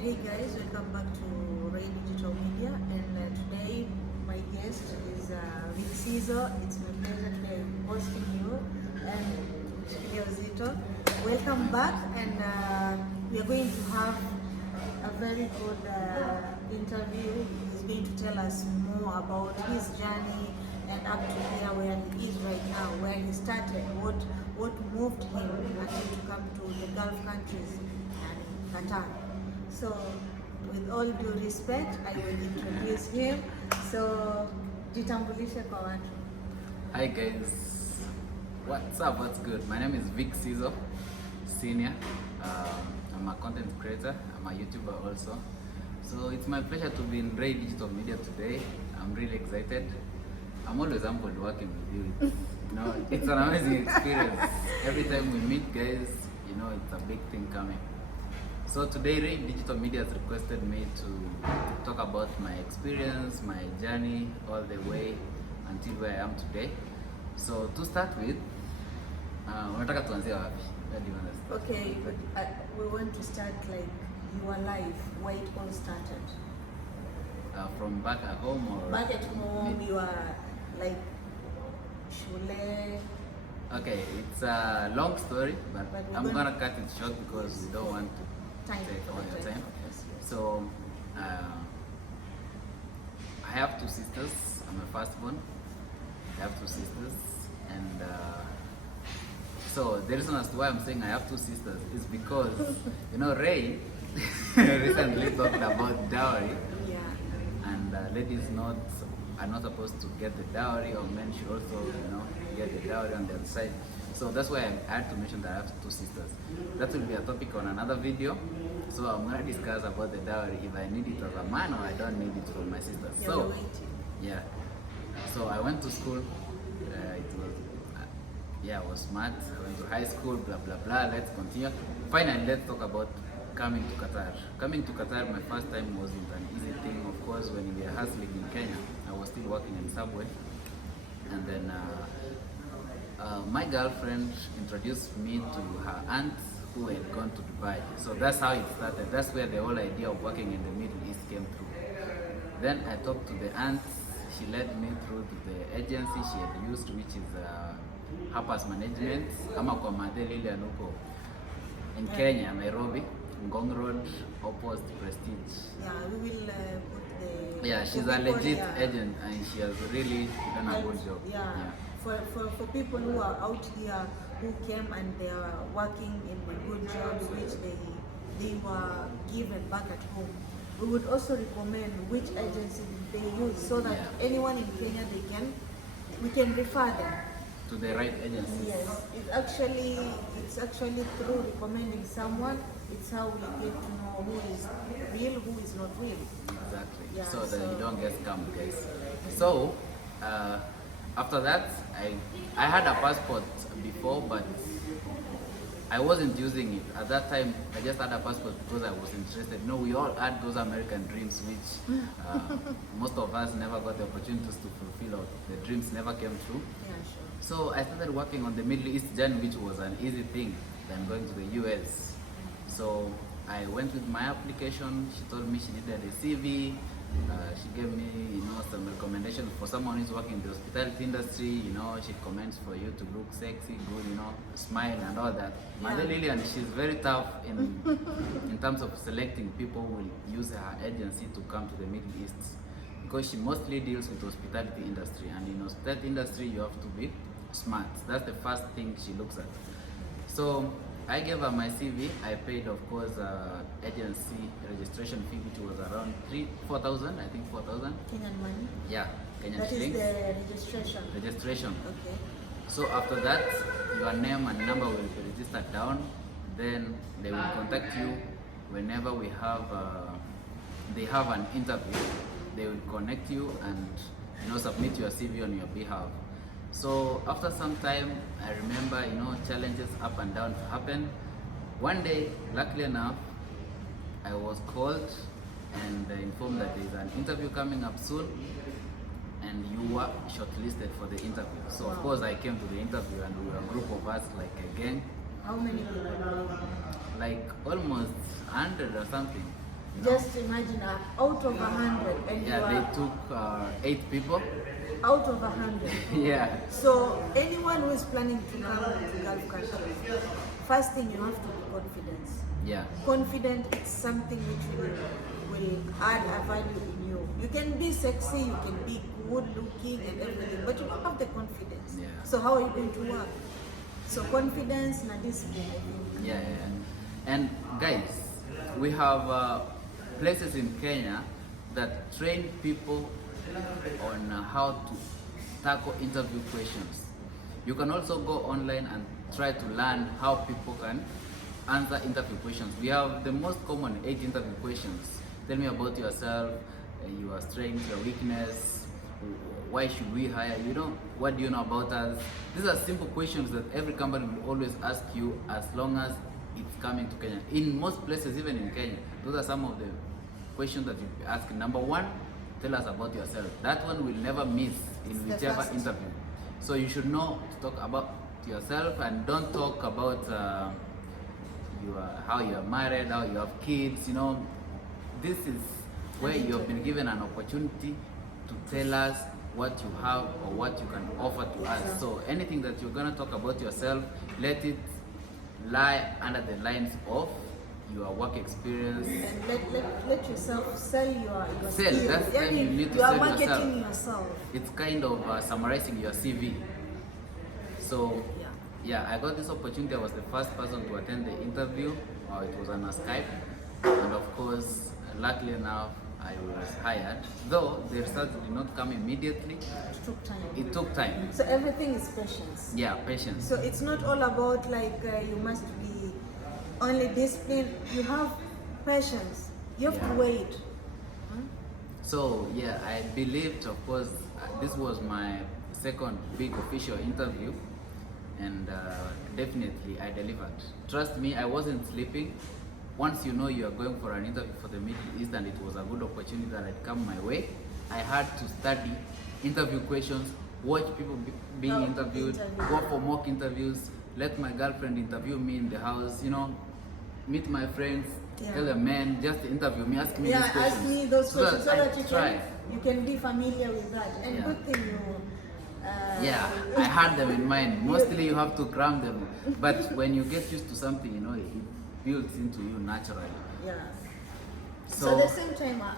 Hey guys, welcome back to Ray Digital Media, and today my guest is Rick Caesar. It's my pleasure today hosting you and Shikilia Zito. Welcome back, and we are going to have a very good interview. He's going to tell us more about his journey and up to here where he is right now, where he started, what moved him actually to come to the Gulf countries and Qatar. So, with all due respect, I will introduce him. So, jitambulishe kwa watu. Hi guys, what's up, what's good? My name is Vic Caesar, senior. I'm a content creator, I'm a YouTuber also. So it's my pleasure to be in Ray Digital Media today. I'm really excited. I'm always humbled working with you. You know, it's an amazing experience. Every time we meet guys, you know, it's a big thing coming. So today Ray Digital Media has requested me to talk about my experience, my journey all the way until where I am today. So to start with, unataka tuanzie wapi? Where do you want to start? Okay, but we want to start like your life, where it all started. From back at home or? Back at home, you are like shule. Okay, it's a long story, but I'm gonna cut it short because we don't want to take all your time. So, I have two sisters. I'm a firstborn. I have two sisters, and so the reason as to why I'm saying I have two sisters is because you know Ray recently talked about dowry, and ladies are not supposed to get the dowry, or men should also get the dowry on their side. So that's why I had to mention that I have two sisters. That will be a topic on another video. So I'm gonna discuss about the dowry, if I need it as a man or I don't need it from my sisters. So yeah. So I went to school. I was smart. I went to high school. Blah blah blah. Let's continue. Finally, let's talk about coming to Qatar. Coming to Qatar, my first time wasn't an easy thing. Of course, when we were hustling in Kenya, I was still working in Subway, and then my girlfriend introduced me to her aunt who had gone to Dubai. So that's how it started. That's where the whole idea of working in the Middle East came through. Then I talked to the aunt. She led me through to the agency she had used, which is Hapas Management, ama kwa madheli ile anuko in Kenya, Nairobi, Ngong Road, opposite Prestige. Yeah, we will put the... Yeah, she's a legit agent and she has really done a good job. Yeah. For people who are out here who came and they are working in the good jobs which they were given back at home, we would also recommend which agency they use so that anyone in Kenya we can refer them to the right agency. Yes, it's actually through recommending someone. It's how we get to know who is real, who is not real. Exactly. Yeah, so that you don't get scammed, guys. So after that, I had a passport before, but I wasn't using it. At that time, I just had a passport because I was interested. You know, we all had those American dreams, which most of us never got the opportunities to fulfill, or the dreams never came true. Yeah, sure. So I started working on the Middle East journey, which was an easy thing than going to the US. So I went with my application. She told me she needed a CV. She gave me, some recommendations for someone who's working in the hospitality industry. She commends for you to look sexy, good, smile and all that. Mother Lillian, she's very tough in terms of selecting people who will use her agency to come to the Middle East, because she mostly deals with the hospitality industry, and in hospitality industry you have to be smart. That's the first thing she looks at. So I gave her my CV. I paid, of course, agency registration fee, which was around 4,000. I think 4,000. Kenyan money. Yeah, Kenyan That shillings. is the registration. Registration. Okay. So after that, your name and number will be registered down. Then they will contact you whenever they have an interview. They will connect you and submit your CV on your behalf. So after some time, I remember, challenges up and down happen. One day, luckily enough, I was called and informed that there is an interview coming up soon, and you were shortlisted for the interview. So of course I came to the interview, and we were a group of us, like a gang. How many people? Like almost 100 or something. No. Just imagine out of 100, and you Yeah, are they took 8 people. out of 100. Yeah. So anyone who is planning to come to Gulf countries, first thing you have to be confident. Yeah. Confident, it's something which will add a value in you. You can be sexy, you can be good looking and everything, but you don't have the confidence. Yeah. So how are you going to work? So confidence and discipline, I think. Yeah, yeah. And guys, we have places in Kenya that train people on how to tackle interview questions. You can also go online and try to learn how people can answer interview questions. We have the most common 8 interview questions. Tell me about yourself, your strength, your weakness, why should we hire you? Know, what do you know about us? These are simple questions that every company will always ask you as long as it's coming to Kenya. In most places, even in Kenya, those are some of the questions that you'll be asking. Number 1, tell us about yourself. That one will never miss in whichever interview. So you should know to talk about yourself and don't talk about how you are married, how you have kids. You know, this is where you have been given an opportunity to tell us what you have or what you can offer to us. So anything that you're gonna talk about yourself, let it lie under the lines of your work experience. And let yourself sell your Sell, skills. that's then you need to you are sell marketing yourself. yourself. It's kind of summarizing your CV. So yeah, I got this opportunity. I was the first person to attend the interview. It was on a Skype, and of course, luckily enough, I was hired. Though the results did not come immediately. It took time. It took time. So everything is patience. Yeah, patience. So it's not all about like you must be only disciplined. You have patience. You have to wait. So yeah, I believed, of course, this was my second big official interview, and definitely I delivered. Trust me, I wasn't sleeping. Once you know you are going for an interview for the Middle East and it was a good opportunity that had come my way, I had to study interview questions, watch people being interviewed, go for mock interviews, let my girlfriend interview me in the house, you know, meet my friends, tell them, man, just interview me, ask me these questions. Ask me those questions so that you can be familiar with that. And good thing you... yeah, I had them in mind. Mostly you have to cram them. But when you get used to something, you know, it builds into you naturally. Yeah. So the same time, I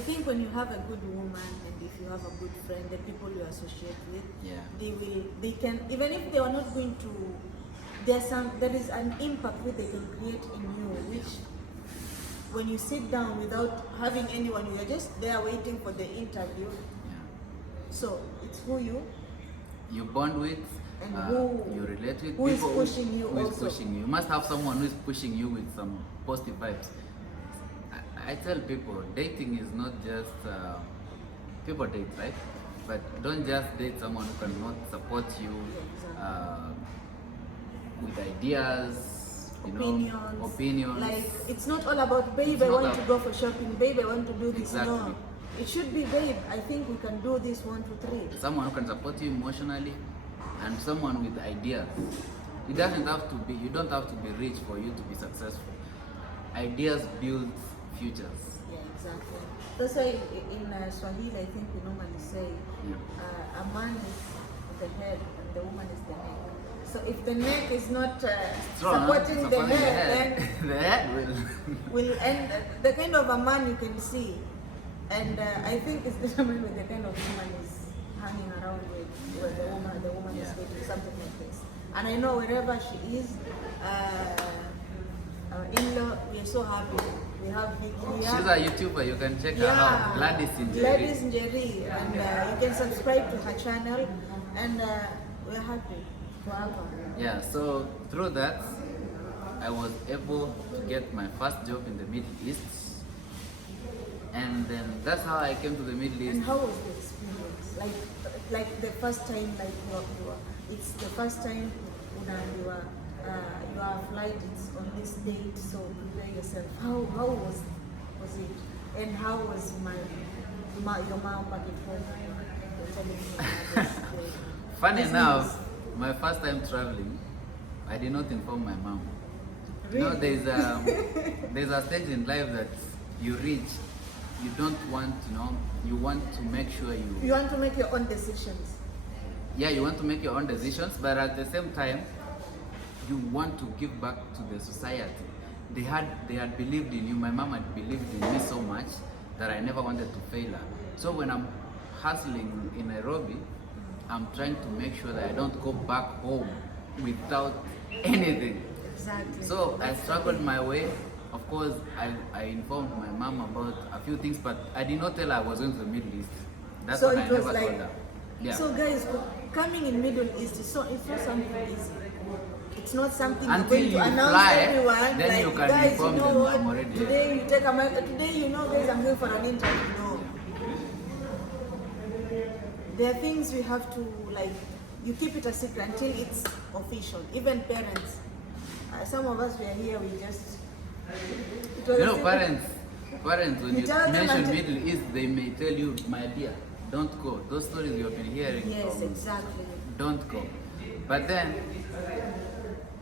think when you have a good woman and if you have a good friend, the people you associate with, they can, even if they are not going to, there is an impact that they can create in you, which when you sit down without having anyone, you're just there waiting for the interview. So it's who you bond with, and who you relate with, who people is pushing you. Who is pushing you. You must have someone who is pushing you with some positive vibes. I tell people, dating is not just people date, right? But don't just date someone who cannot support you with ideas, opinions. Like it's not all about, babe, I want to go for shopping, babe, I want to do this. Exactly. No. It should be, babe, I think we can do this 1, 2, 3. Someone who can support you emotionally and someone with ideas. It doesn't have to be, you don't have to be rich for you to be successful. Ideas build futures. Yeah, exactly. That's why in Swahili, I think we normally say a man is the head and the woman is the neck. So if the neck is not supporting the head, then the head will end. The kind of a man you can see. And I think it's determined with the kind of woman is hanging around with, where the woman is dating, something like this. And I know wherever she is, in-law, we are so happy. We have Vicky. She's a YouTuber, you can check her out. Gladys Njeri. Gladys Njeri. And you can subscribe to her channel. And we're happy to have her. Yeah, so through that, I was able to get my first job in the Middle East. And then that's how I came to the Middle East. And how was the experience? Like the first time, like it's the first time your flight is on this date, so prepare yourself. How was it? And how was your mom back at home? Telling me Funny enough, my first time traveling, I did not inform my mom. You know, there's a stage in life that you reach. You don't want, you want to make sure You want to make your own decisions. yeah, you want to make your own decisions, but at the same time, you want to give back to the society. They had believed in you. My mom had believed in me so much that I never wanted to fail her. So when I'm hustling in Nairobi, I'm trying to make sure that I don't go back home without anything. Exactly. So I struggled my way. Of course, I informed my mom about a few things, but I did not tell her I was going to the Middle East. That's So what I it was never like, told her. Yeah. so guys, coming in Middle East it's not something easy. It's not something Until you're going to you announce fly, everyone. then like, you can guys, inform you know them what? I'm already here. Today you take today guys, I'm going for an interview. No. There are things we have to like. You keep it a secret until it's official. Even parents. Some of us were here. We just. It was You a know, secret. parents, when You you tell them mention until- Middle East, they may tell you, my dear, don't go. Those stories you have been hearing Yes, from, exactly. don't go. But then,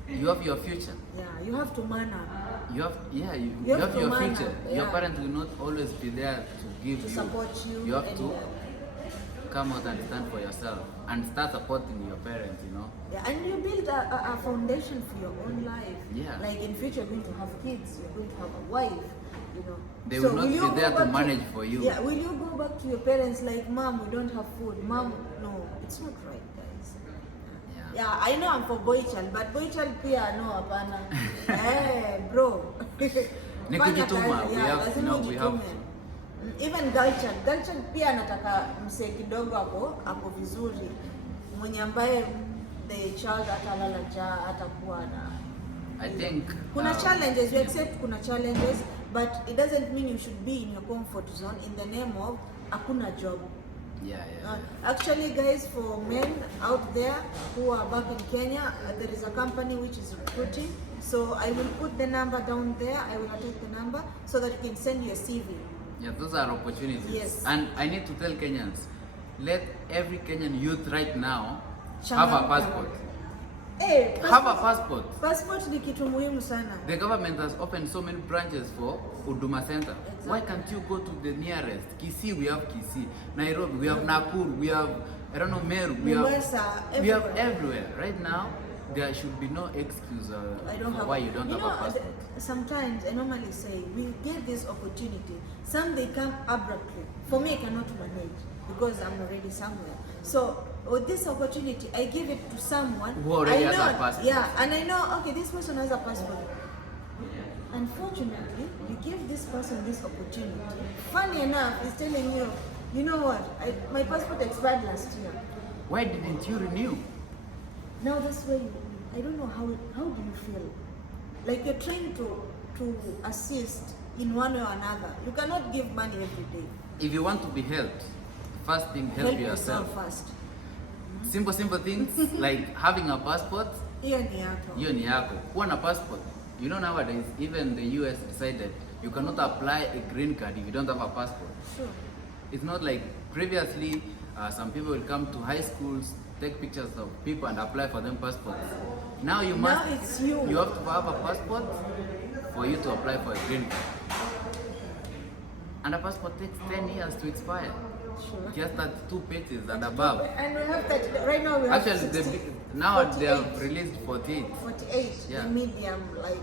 you have your future. Yeah, you have to man up. You have, you You have have to your man future. up, Your yeah. parents will not always be there to give To you. support you. You have and, to come out and stand for yourself and start supporting your parents, yeah, and you build a foundation for your own life. Yeah. Like in future, you're going to have kids, you're going to have a wife. They will not you be go there to back manage for you. Yeah, will you go back to your parents like, Mom, we don't have food? Mom, no, it's not right, guys. Yeah. Yeah, I know I'm for boy child, but boy child pia no hapana. Hey, bro. Ni Fanya kujituma. kazi, We yeah, have, lazima we have ujitume. Even girl child pia anataka msee kidogo ako vizuri. Mwenye ambaye the child atalala njaa, atakuwa na I think kuna challenges, you accept kuna challenges, but it doesn't mean you should be in your comfort zone in the name of hakuna job. yeah. Actually, guys, for men out there who are back in Kenya, there is a company which is recruiting. So I will put the number down there. I will attach the number so that you can send your CV. Yeah, those are opportunities. Yes. And I need to tell Kenyans, let every Kenyan youth right now Changamka. have a passport. Hey, Have a passport. passport ni kitu muhimu sana. The government has opened so many branches for Huduma Center. Exactly. Why can't you go to the nearest? Kisii, we have Kisii. Nairobi, we have Nakuru, we have, I don't know, Meru, we Mombasa, we have everywhere. everywhere. Right now, there should be no excuse I don't for have. why you don't have a passport. Sometimes I normally say we get this opportunity. Some they come abruptly. For me, I cannot manage because I'm already somewhere. So with this opportunity, I give it to someone Who already I has know, a passport. Yeah, and I know okay, this person has a passport. Unfortunately, you give this person this opportunity. Funny enough, he's telling you, you know what? My passport expired last year. Why didn't you renew? Now that's where I don't know how do you feel? Like you're trying to assist in one way or another. You cannot give money every day. If you want to be helped, first thing, help yourself. first. Simple things like having a passport. Hiyo ni yako. Hiyo ni yako. Kuwa na passport. You know, nowadays, even the US decided you cannot apply a green card if you don't have a passport. Sure. It's not like previously, some people will come to high schools, take pictures of people and apply for them passports. Now you must. Now it's you. You have to have a passport for you to apply for a green card. And a passport takes 10 years to expire. Sure. Just 32 pages and above. And we have that right now. We have Actually, 60, now they 48. have released 48. 48. Yeah. The medium, like.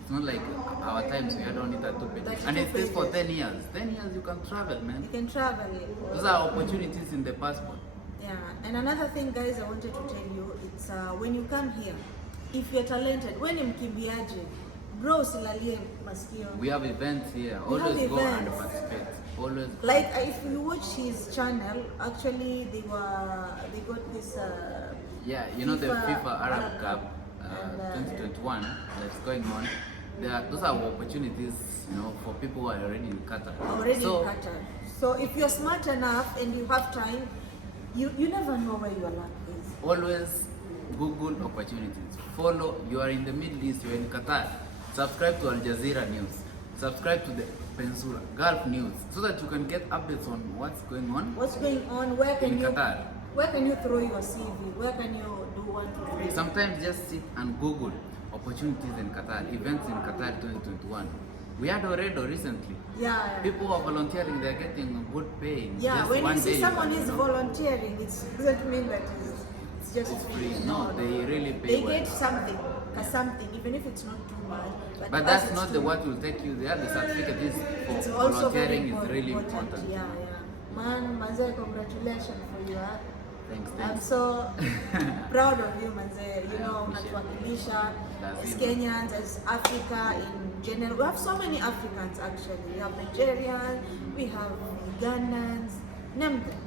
It's not like our times we had only 32 pages. 32 And it stays for pages. 10 years. 10 years you can travel, man. You can travel. Those are opportunities in the passport. Yeah, and another thing, guys, I wanted to tell you, it's when you come here, if you're talented, when mkimbiaje, bro, usilalie masikio. We have events here. We have Always go and events. participate. Always go. Like if you watch his channel, actually they got this. Yeah, you know the FIFA FIFA Arab Cup and, 2021 that's going on. Those are opportunities, for people who are already in Qatar. Already So, in Qatar. So if you're smart enough and you have time, you never know where your luck is. always Google opportunities. Follow. You are in the Middle East. You are in Qatar. Subscribe to Al Jazeera News. Subscribe to the Peninsula Gulf News so that you can get updates on what's going on. What's going on? Where can In you? Qatar. Where can you throw your CV? Where can you do 1, 2, 3? Sometimes just sit and Google opportunities in Qatar, events in Qatar 2021. We had already recently. Yeah. People who are volunteering, they're getting good pay. Yeah, Just when one you see day someone can, is you know, volunteering, it doesn't mean that it's just it's free. No, they really pay They well. get something, something, even if it's not too much. But to us that's it's not too the what will take you there. The certificate is It's for also very volunteering is really important. Yeah, yeah. Man, Manze, congratulations for you. Huh? Thanks. I'm so proud of you, Manze. You I know, appreciate Natuwakilisha, as Lazima. Kenyans, as Africa in general. We have so many Africans actually. We have Nigerians, we have Ugandans, name them.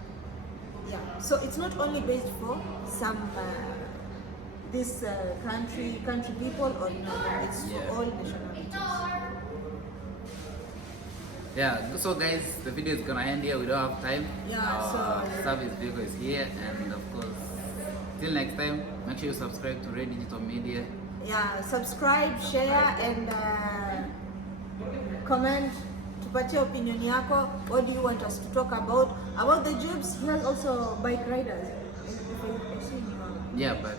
Yeah. So it's not only based for some this country people or no, it's Yeah. for all nationalities. Yeah, so guys, the video is gonna end here. We don't have time. Yeah, Our so- service vehicle is here, and of course, till next time, make sure you subscribe to Red Digital Media. Yeah, subscribe, share and comment. Tupatie opinion yako. What do you want us to talk about? About the jobs, here's also bike riders. Yeah, but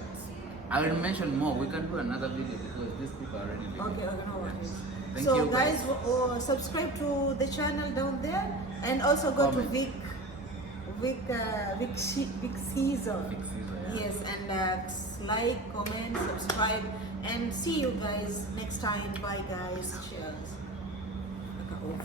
I will mention more. We can do another video because these people are already big. Okay, no worries. Thank So you, guys, subscribe to the channel down there and also go Comment. to Vic Caesar. Big Caesar, yeah. Yes, and like, comment, subscribe, and see you guys next time. Bye, guys. Cheers. Off.